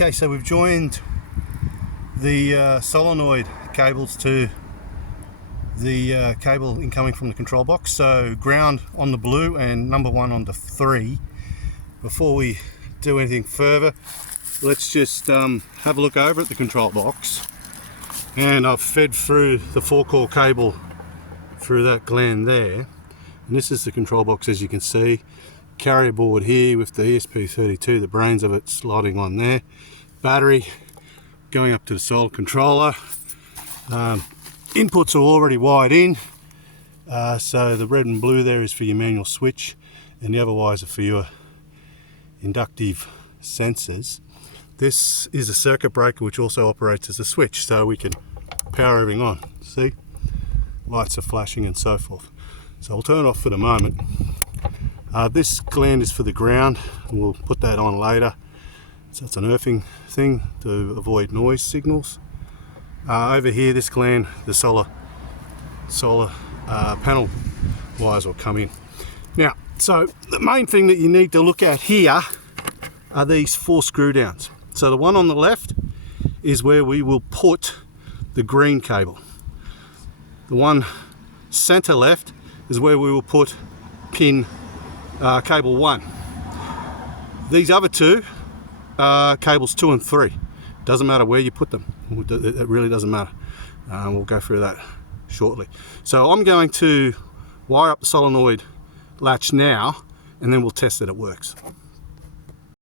Okay, so we've joined the solenoid cables to the cable incoming from the control box. So ground on the blue and number one on the 3. Before we do anything further, let's just have a look over at the control box. And I've fed through the 4-core cable through that gland there. And this is the control box, as you can see. Carrier board here with the ESP32, the brains of it sliding on there. Battery going up to the solid controller. Inputs are already wired in. So the red and blue there is for your manual switch, and the other wires are for your inductive sensors. This is a circuit breaker which also operates as a switch, so we can power everything on. See? Lights are flashing and so forth. So I'll turn it off for the moment. This gland is for the ground, and we'll put that on later. So it's an earthing thing to avoid noise signals. Over here, this gland, the solar panel wires will come in. Now, so the main thing that you need to look at here are these 4 screw downs. So the one on the left is where we will put the green cable. The one center left is where we will put pin cable 1. These other two are cables 2 and 3. Doesn't matter where you put them. It really doesn't matter. We'll go through that shortly. So I'm going to wire up the solenoid latch now, and then we'll test that it works.